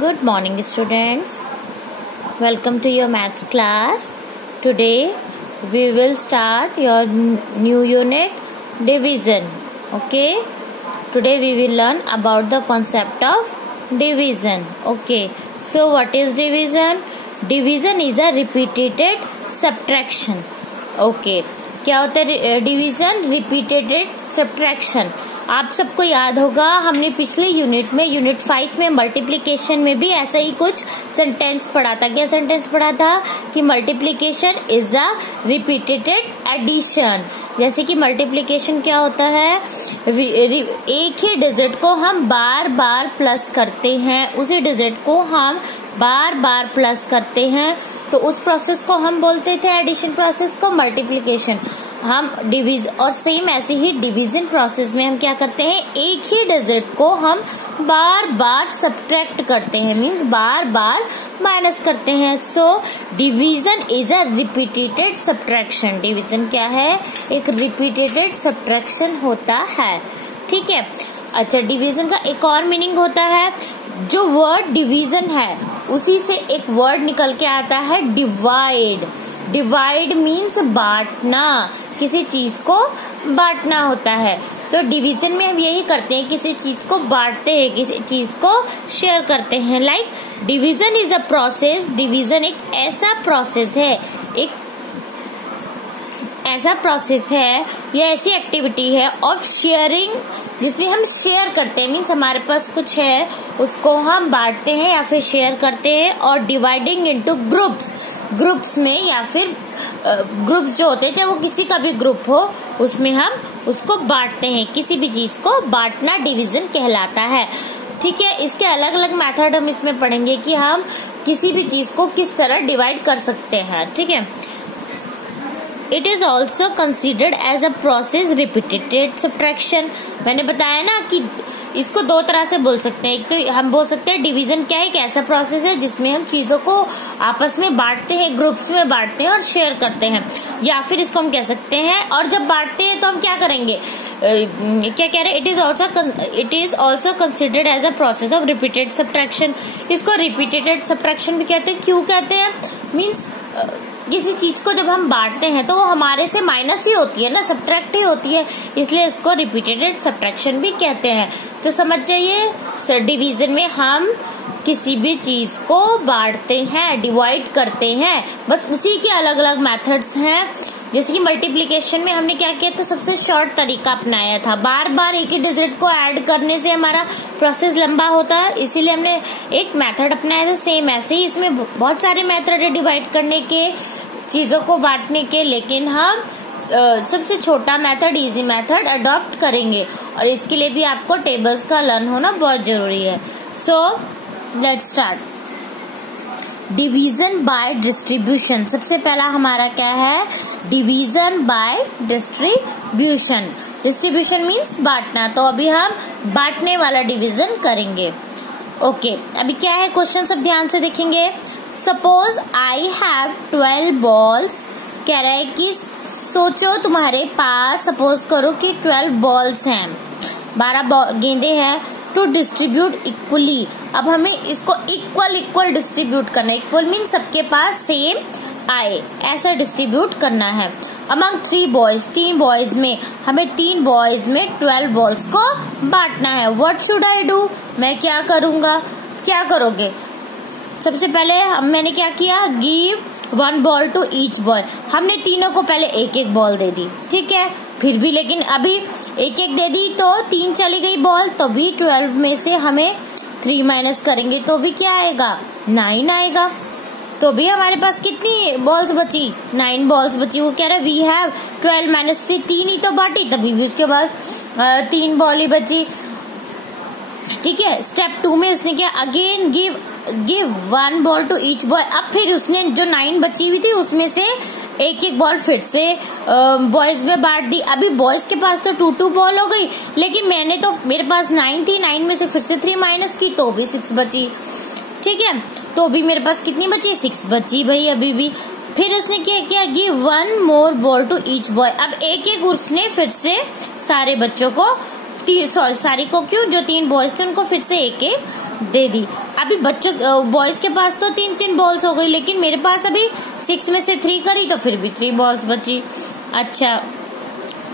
Good morning, students. Welcome to your maths class. Today we will start your new unit, division. Okay. Today we will learn about the concept of division. Okay. So what is division? Division is a repeated subtraction. Okay. क्या होता है division? Repeated subtraction. आप सबको याद होगा हमने पिछले unit में यूनिट 5 में मल्टीप्लिकेशन में भी ऐसा ही कुछ सेंटेंस पढ़ा था. क्या सेंटेंस पढ़ा था कि multiplication is a repeated addition. जैसे कि मल्टीप्लिकेशन क्या होता है, एक ही डिजिट को हम बार बार प्लस करते हैं, उसी डिजिट को हम बार बार प्लस करते हैं, तो उस प्रोसेस को हम बोलते थे एडिशन प्रोसेस को मल्टीप्लिकेशन. हम और सेम ऐसे ही डिवीजन प्रोसेस में हम क्या करते हैं, एक ही डिजिट को हम बार बार सब्ट्रैक्ट करते हैं, मींस बार बार माइनस करते हैं. So division is a repeated subtraction. Division क्या है? एक रिपीटेड सब्ट्रैक्शन होता है. ठीक है. अच्छा, डिवीजन का एक और मीनिंग होता है, जो वर्ड डिवीजन है उसी से एक वर्ड निकल के आता है डिवाइड. डिवाइड मीन्स बांटना, किसी चीज को बांटना होता है. तो डिवीजन में हम यही करते हैं, किसी चीज को बांटते हैं, किसी चीज को शेयर करते हैं. Like division is a process. Division एक ऐसा प्रोसेस है, एक ऐसा प्रोसेस है या ऐसी एक्टिविटी है ऑफ शेयरिंग, जिसमें हम शेयर करते हैं, मीन्स हमारे पास कुछ है उसको हम बांटते हैं या फिर शेयर करते हैं. और डिवाइडिंग इनटू ग्रुप्स में, या फिर ग्रुप्स जो होते हैं चाहे वो किसी का भी ग्रुप हो, उसमें हम उसको बांटते हैं. किसी भी चीज को बांटना डिवीजन कहलाता है. ठीक है. इसके अलग अलग मेथड हम इसमें पढ़ेंगे कि हम किसी भी चीज को किस तरह डिवाइड कर सकते हैं. ठीक है. It is also considered as a process repeated subtraction. मैंने बताया ना कि इसको दो तरह से बोल सकते हैं. एक तो हम बोल सकते हैं डिवीजन क्या है, एक ऐसा प्रोसेस है जिसमें हम चीजों को आपस में बांटते हैं, ग्रुप्स में बांटते हैं और शेयर करते हैं. या फिर इसको हम कह सकते हैं, और जब बांटते हैं तो हम क्या करेंगे, क्या कह रहे हैं, it is also considered as a process of repeated subtraction. इसको रिपीटेड सब्ट्रैक्शन भी कहते हैं. क्यों कहते हैं? मीन्स किसी चीज को जब हम बांटते हैं तो वो हमारे से माइनस ही होती है ना, सब्ट्रैक्ट ही होती है, इसलिए इसको रिपीटेड सब्ट्रैक्शन भी कहते हैं. तो समझ जाइए, डिवीजन में हम किसी भी चीज को बांटते हैं, डिवाइड करते हैं, बस उसी के अलग अलग मेथड्स हैं. जैसे कि मल्टीप्लिकेशन में हमने क्या किया था, सबसे शॉर्ट तरीका अपनाया था. बार बार एक ही डिजिट को ऐड करने से हमारा प्रोसेस लंबा होता है, इसीलिए हमने एक मेथड अपनाया था. सेम ऐसे ही इसमें बहुत सारे मेथड है डिवाइड करने के, चीजों को बांटने के, लेकिन हम सबसे छोटा मेथड, इजी मेथड अडॉप्ट करेंगे. और इसके लिए भी आपको टेबल्स का लर्न होना बहुत जरूरी है. So let's start. Division bye distribution. सबसे पहला हमारा क्या है, division bye distribution. Distribution means बांटना. तो अभी हम बांटने वाला डिवीजन करेंगे. ओके. अभी क्या है क्वेश्चन, सब ध्यान से देखेंगे. Suppose I have 12 balls. कह रहा है कि सोचो तुम्हारे पास, सपोज करो कि 12 बॉल्स हैं, 12 गेंदे हैं. To distribute equally. अब हमें इसको इक्वल डिस्ट्रीब्यूट करना है. इक्वल मीन सबके पास सेम आए, ऐसा डिस्ट्रीब्यूट करना है. अमंग 3 बॉयज, 3 बॉयज में हमें 3 बॉयज में 12 बॉल्स को बांटना है. What should I do? मैं क्या करूंगा? क्या करोगे? सबसे पहले मैंने क्या किया, give 1 ball to each boy. हमने तीनों को पहले एक एक बॉल दे दी. ठीक है. फिर भी लेकिन अभी एक एक दे दी तो 3 चली गई बॉल, तो भी 12 में से हमें 3 माइनस करेंगे तो भी क्या आएगा, 9 आएगा. तो भी हमारे पास कितनी बॉल्स बची, 9 बॉल्स बची. वो कह रहा है वी हैव 12 माइनस 3, 3 ही तो बांटी, तभी भी उसके बाद 3 बॉल ही बची. ठीक है. स्टेप 2 में उसने क्या, again give 1 ball to each boy. अब फिर उसने जो 9 बची हुई थी उसमें से एक एक बॉल फिर से बॉयज में बांट दी. अभी बॉयज के पास तो 2 बॉल हो गई, लेकिन मेरे पास 9 थी, 9 में से फिर से 3 माइनस की तो भी 6 बची. ठीक है. तो भी मेरे पास कितनी बची, 6 बची भाई अभी भी. फिर उसने क्या किया, give 1 more ball to each boy. अब एक एक उसने फिर से सारे बच्चों को, सारी को क्यों, जो 3 बॉयज थे उनको फिर से एक एक दे दी। अभी बच्चों बॉयज के पास तो 3-3 बॉल्स हो गई, लेकिन मेरे पास अभी 6 में से 3 करी तो फिर भी 3 बॉल्स बची। अच्छा,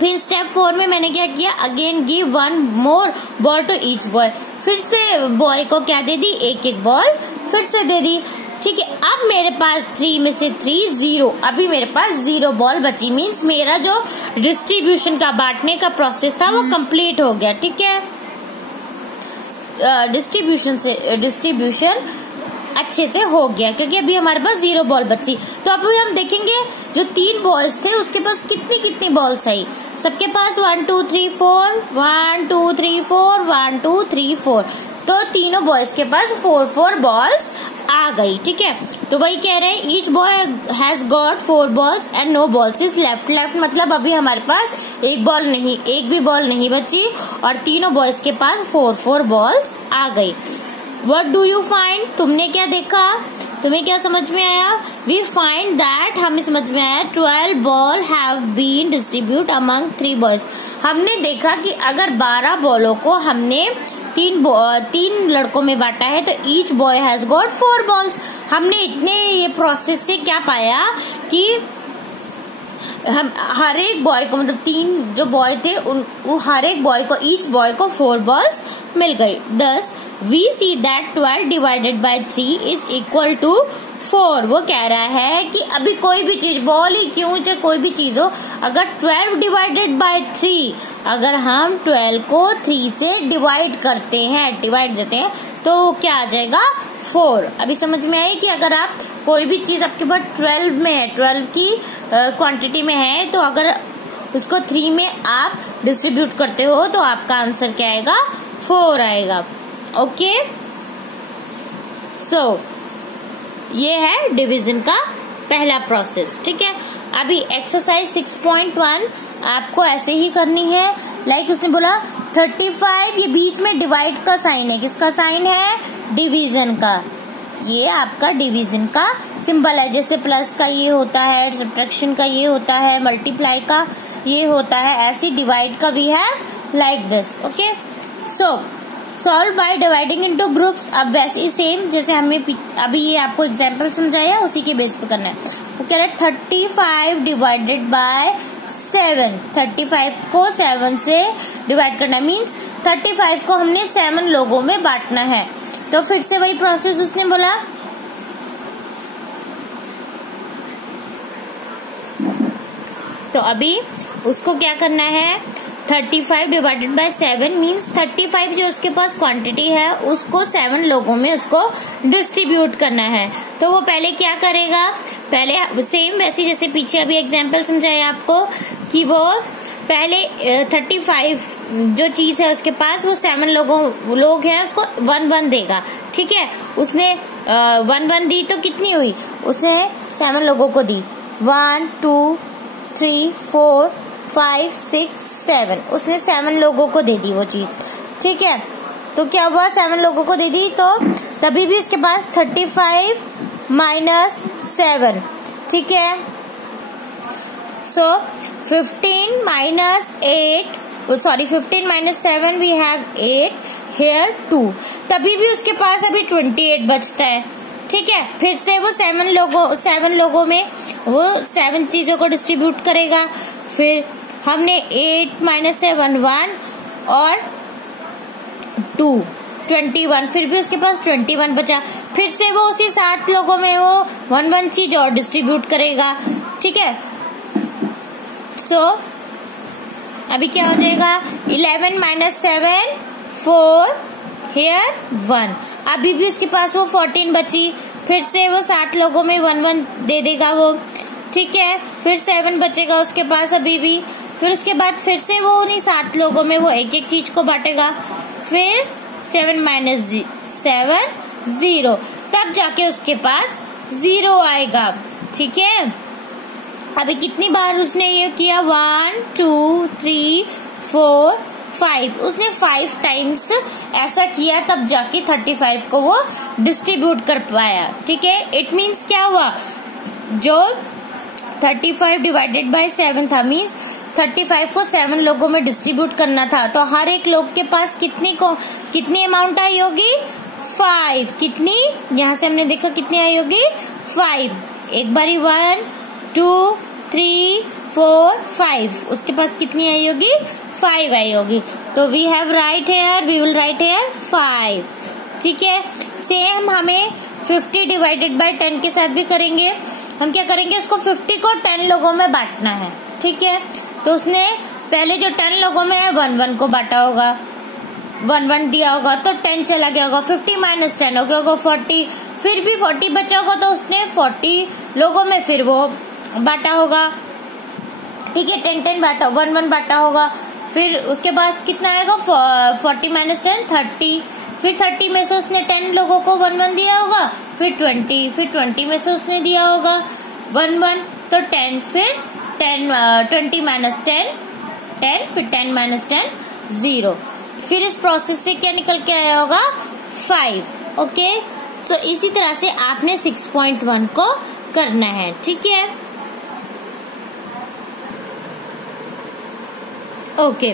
फिर स्टेप 4 में मैंने क्या किया, again give 1 more ball to each boy. फिर से बॉय को क्या दे दी, 1-1 बॉल फिर से दे दी। ठीक है, अब मेरे पास 3 में से 3 0, अभी मेरे पास 0 बॉल बची। मीन्स मेरा जो डिस्ट्रीब्यूशन का बांटने का प्रोसेस था वो कंप्लीट हो गया। ठीक है, डिस्ट्रीब्यूशन अच्छे से हो गया, क्योंकि अभी हमारे पास 0 बॉल बची। तो अभी हम देखेंगे जो 3 बॉयज थे उसके पास कितनी बॉल्स आई। सबके पास 1 2 3 4 1 2 3 4 1 2 3 4, तो तीनों बॉयज के पास 4 बॉल्स आ गई। ठीक है, तो वही कह रहे हैं each boy has got 4 balls and no balls is left. Left मतलब अभी हमारे पास एक भी बॉल नहीं बची और तीनों बॉयज के पास 4 बॉल्स आ गई। What do you find? तुमने क्या देखा, तुम्हें क्या समझ में आया? We find that, हमें समझ में आया 12 ball have been distributed among 3 boys। हमने देखा कि अगर 12 बॉलों को हमने 3 लड़कों में बांटा है तो each boy has got 4 balls। हमने इतने ये प्रोसेस से क्या पाया कि हम हर एक बॉय को, मतलब 3 जो बॉय थे वो हर एक बॉय को, ईच बॉय को 4 बॉल्स मिल गई। Thus we see that 12 divided by 3 is equal to 4। वो कह रहा है कि अभी कोई भी चीज, बॉल ही क्यों, चाहे कोई भी चीज हो, अगर 12 डिवाइडेड बाय 3, अगर हम 12 को 3 से डिवाइड देते हैं तो क्या आ जाएगा, 4। अभी समझ में आई कि अगर आप कोई भी चीज आपके पास 12 में है, 12 की क्वांटिटी में है, तो अगर उसको 3 में आप डिस्ट्रीब्यूट करते हो तो आपका आंसर क्या आएगा, 4 आएगा। ओके, सो ये है डिवीजन का पहला प्रोसेस। ठीक है, अभी एक्सरसाइज 6.1 आपको ऐसे ही करनी है। लाइक उसने बोला 35, ये बीच में डिवाइड का साइन है, किसका साइन है, डिवीजन का। ये आपका डिवीजन का सिंबल है, जैसे प्लस का ये होता है, सब्ट्रैक्शन का ये होता है, मल्टीप्लाई का ये होता है, ऐसी डिवाइड का भी है like this. Okay, so solve by dividing into groups. अब वैसे ही सेम जैसे हमें अभी ये आपको एग्जांपल समझाया, उसी के बेस पे करना है। वो कह रहे हैं 35 डिवाइडेड बाय 7, 35 को 7 से डिवाइड करना है, मीन्स 35 को हमने 7 लोगों में बांटना है। तो फिर से वही प्रोसेस उसने बोला, तो अभी उसको क्या करना है, 35 डिवाइडेड बाय 7 मीन्स 35 जो उसके पास क्वांटिटी है उसको 7 लोगों में उसको डिस्ट्रीब्यूट करना है। तो वो पहले क्या करेगा, पहले सेम वैसे जैसे पीछे अभी एग्जांपल समझाया आपको कि वो पहले 35 जो चीज है उसके पास, वो 7 लोग हैं, उसको 1-1 देगा। ठीक है, उसने 1-1 दी तो कितनी हुई, उसने 7 लोगों को दी, 1 2 3 4 5 6 7, उसने 7 लोगों को दे दी वो चीज। ठीक है, तो क्या हुआ, 7 लोगों को दे दी, तो तभी भी उसके पास 35 माइनस 7। ठीक है, सो 15 माइनस 7 वी हैव 8 हेयर 2, तभी भी उसके पास अभी 28 बचता है। ठीक है, फिर से वो 7 लोगों में वो 7 चीजों को डिस्ट्रीब्यूट करेगा। फिर हमने 8 माइनस 7 1 और 2 21, फिर भी उसके पास 21 बचा। फिर से वो उसी 7 लोगों में वो 1-1 चीज और डिस्ट्रीब्यूट करेगा। ठीक है, सो अभी क्या हो जाएगा, 11 माइनस 7 4 हेयर 1, अभी भी उसके पास वो 14 बची। फिर से वो 7 लोगों में 1-1 दे देगा वो। ठीक है, फिर 7 बचेगा उसके पास अभी भी। फिर उसके बाद फिर से वो उन्हीं 7 लोगों में वो एक चीज को बांटेगा। फिर 7 माइनस 7 0, तब जाके उसके पास 0 आएगा। ठीक है, अभी कितनी बार उसने ये किया, 1 2 3 4 5, उसने 5 टाइम्स ऐसा किया, तब जाके 35 को वो डिस्ट्रीब्यूट कर पाया। ठीक है, इट मीन्स क्या हुआ, जो 35 डिवाइडेड बाय 7 था, मीन्स 35 को 7 लोगों में डिस्ट्रीब्यूट करना था, तो हर एक लोग के पास कितनी अमाउंट आई होगी, 5। कितनी, यहाँ से हमने देखा कितनी आई होगी 5। एक बारी 1 2 3 4 5, उसके पास कितनी आई होगी 5 आई होगी। तो we have write here, we will write here 5। ठीक है, सेम हमें 50 डिवाइडेड बाय 10 के साथ भी करेंगे। हम क्या करेंगे, इसको 50 को 10 लोगों में बांटना है। ठीक है, तो उसने पहले जो 10 लोगों में 1 को बांटा होगा, 1 दिया होगा तो 10 चला गया होगा, 50 माइनस 10 हो गया होगा 40, फिर भी 40 बचा होगा तो उसने 40 लोगों में फिर वो बांटा होगा। ठीक है, 10 बांटा, 1 बांटा होगा, फिर उसके बाद कितना आएगा 40 माइनस 10 30, फिर 30 में से उसने 10 लोगों को 1 दिया होगा, फिर 20, फिर 20 में से उसने दिया होगा 1 तो 10, फिर 20 माइनस 10 10, फिर 10 माइनस 10 0, फिर इस प्रोसेस से क्या निकल के आया होगा 5। ओके, तो इसी तरह से आपने 6.1 को करना है। ठीक है, ओके,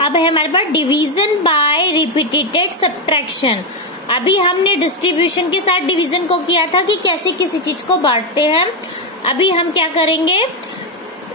अब है हमारे पास डिवीजन बाय रिपीटेड सब्ट्रैक्शन। अभी हमने डिस्ट्रीब्यूशन के साथ डिवीजन को किया था कि कैसे किसी चीज को बांटते हैं। अभी हम क्या करेंगे,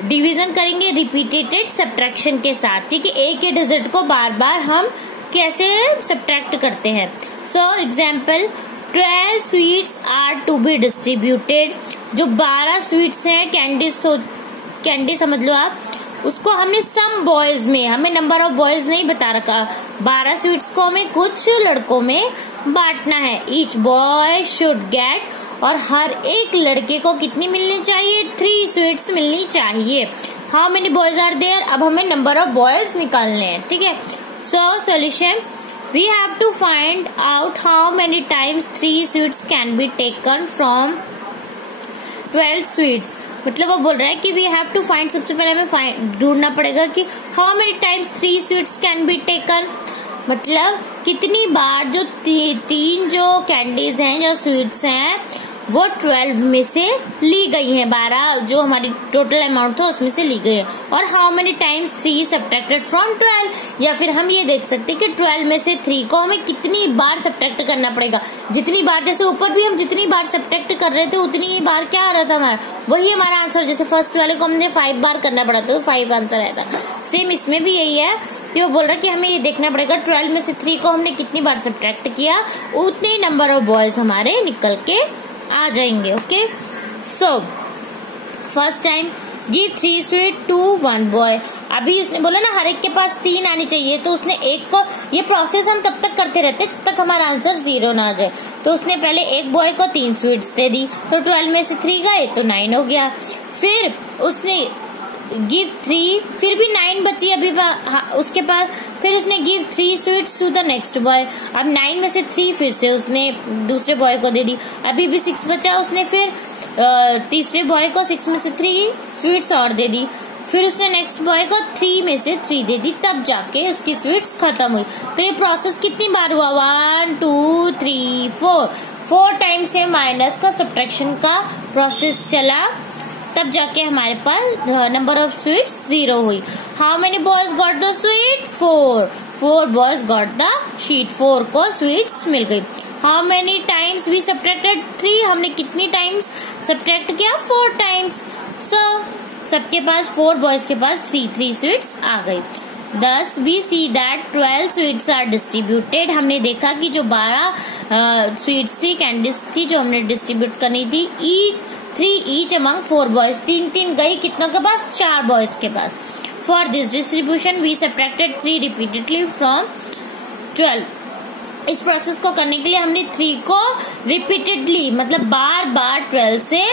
डिवीजन करेंगे रिपीटेड सब्ट्रैक्शन के साथ। ठीक है, एक ही डिजिट को बार बार हम कैसे सब्ट्रैक्ट करते हैं। So example, 12 sweets are to be distributed. जो 12 स्वीट्स हैं, कैंडी समझ लो आप, उसको हमने सम बॉयज में, हमें नंबर ऑफ बॉयज नहीं बता रखा, 12 स्वीट्स को हमें कुछ लड़कों में बांटना है। ईच बॉय शुड गेट, और हर एक लड़के को कितनी मिलनी चाहिए 3 स्वीट्स मिलनी चाहिए। How many boys are there, अब हमें नंबर ऑफ बॉयज निकालने हैं। ठीक है, so solution, we have to find out how many times 3 sweets can be taken from 12 sweets. मतलब वो बोल रहा है कि वी हैव टू फाइंड, सबसे पहले हमें ढूंढना पड़ेगा कि how many times 3 sweets can be taken, मतलब कितनी बार जो 3 जो कैंडीज हैं, जो स्वीट्स हैं, वो 12 में से ली गई हैं। 12 जो हमारी टोटल अमाउंट था उसमें से ली गई है। और how many times 3 subtracted from 12, या फिर हम ये देख सकते हैं कि 12 में से 3 को हमें कितनी बार सब्ट्रैक्ट करना पड़ेगा। जितनी बार, जैसे ऊपर भी हम जितनी बार सब्ट्रैक्ट कर रहे थे उतनी बार क्या आ रहा था हमारा, वही हमारा आंसर। जैसे फर्स्ट वाले को हमने 5 बार करना पड़ा तो 5 आंसर आया था। सेम इसमें भी यही है कि वो बोल रहा है कि हमें ये देखना पड़ेगा 12 में से 3 को हमने कितनी बार सब्ट्रैक्ट किया, उतने नंबर ऑफ बॉयज हमारे निकल के आ जाएंगे। Okay, so first time give 3 sweet to 1 boy. अभी उसने बोला ना हर एक के पास 3 आनी चाहिए, तो उसने एक को, ये प्रोसेस हम तब तक करते रहते जब तक हमारा आंसर 0 ना आ जाए। तो उसने पहले एक बॉय को 3 स्वीट्स दे दी, तो 12 में से 3 गए तो 9 हो गया। फिर उसने गिव 3, फिर भी 9 बची अभी उसके पास, फिर उसने give 3 sweets to the next boy. अब 9 में से 3 फिर से उसने दूसरे बॉय को दे दी, अभी भी 6 बचा, उसने फिर तीसरे बॉय को 6 में से 3 स्वीट्स और दे दी। फिर उसने नेक्स्ट बॉय को 3 में से 3 दे दी, तब जाके उसकी स्वीट्स खत्म हुई। तो ये प्रोसेस कितनी बार हुआ, 1 2 3 4 टाइम्स से माइनस का सब्ट्रैक्शन का प्रोसेस चला, तब जाके हमारे पास नंबर ऑफ स्वीट्स 0 हुई। How many boys got the sweet, 4 boys got the sweet, 4 को स्वीट्स मिल गई। How many times we subtracted 3, हमने कितनी टाइम्स सब्ट्रैक्ट किया 4 टाइम्स। सो सबके पास 4 बॉयज के पास 3 स्वीट्स आ गई। Thus we see that 12 sweets are distributed। हमने देखा कि जो 12 स्वीट्स थी, कैंडीज थी, जो हमने डिस्ट्रीब्यूट करनी थी, 3 each among 4 boys, 3 गई कितनों के पास, 4 बॉयज के पास। For this distribution we subtracted 3 repeatedly from 12। इस प्रोसेस को करने के लिए हमने 3 को रिपीटेडली, मतलब बार बार 12 से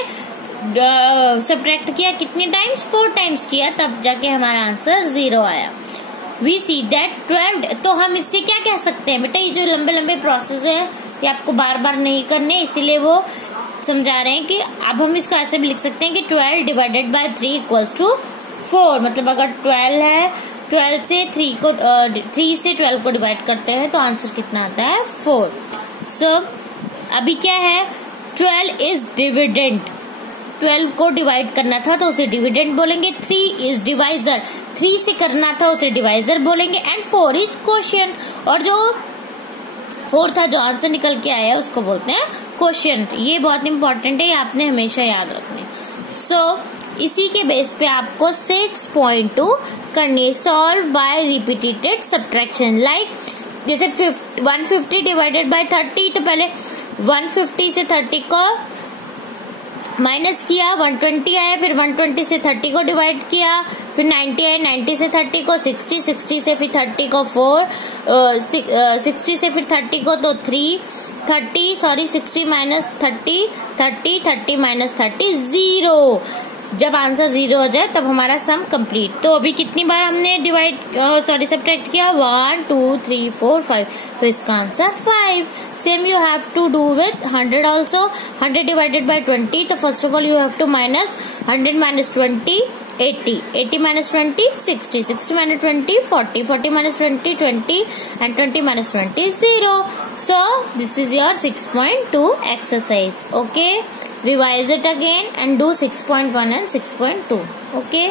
सब्ट्रैक्ट किया, कितने टाइम्स, 4 टाइम्स किया, तब जाके हमारा आंसर 0 आया। वी सी दैट 12, तो हम इससे क्या कह सकते हैं बेटा, ये जो लंबे लंबे प्रोसेस है ये आपको बार बार नहीं करने, इसीलिए वो समझा रहे हैं कि अब हम इसको ऐसे भी लिख सकते हैं कि 12 डिवाइडेड बाय 3 इक्वल्स टू 4। मतलब अगर 12 है, 12 से 3 से 12 को डिवाइड करते हैं तो आंसर कितना आता है, 4। सो अभी क्या है, 12 इज डिविडेंड, 12 को डिवाइड करना था तो उसे डिविडेंड बोलेंगे। 3 इज डिवाइजर, 3 से करना था उसे डिवाइजर बोलेंगे। एंड 4 इज क्वोशिएंट, और जो 4 था जो आंसर निकल के आया उसको बोलते हैं क्वोशिएंट। ये बहुत इंपॉर्टेंट है, ये आपने हमेशा याद रखना है। सो इसी के बेस पे आपको 6.2 करनी है, solve by repeated subtraction. Like जैसे 150 डिवाइडेड बाय 30, तो पहले 150 से 30 को माइनस किया, 120 आया, फिर 120 से 30 को डिवाइड किया, फिर 90 आया, 90 से 30 को 60, 60 से फिर 30 को 4, 60 से फिर 30 को तो 3, 60 माइनस 30, 30 माइनस 30, 0। जब आंसर 0 हो जाए तब हमारा सम कंप्लीट। तो अभी कितनी बार हमने सब्ट्रैक्ट किया, 1 2 3 4 5, तो इसका answer 5। Same you have to do with 100 also. 100 divided by 20, तो first of all you have to minus 100 minus 20 80, 80 minus 20 60, 60 minus 20 40, 40 minus 20 20, and 20 minus 20 0. So this is your 6.2 exercise. Okay, revise it again and do 6.1 and 6.2. Okay.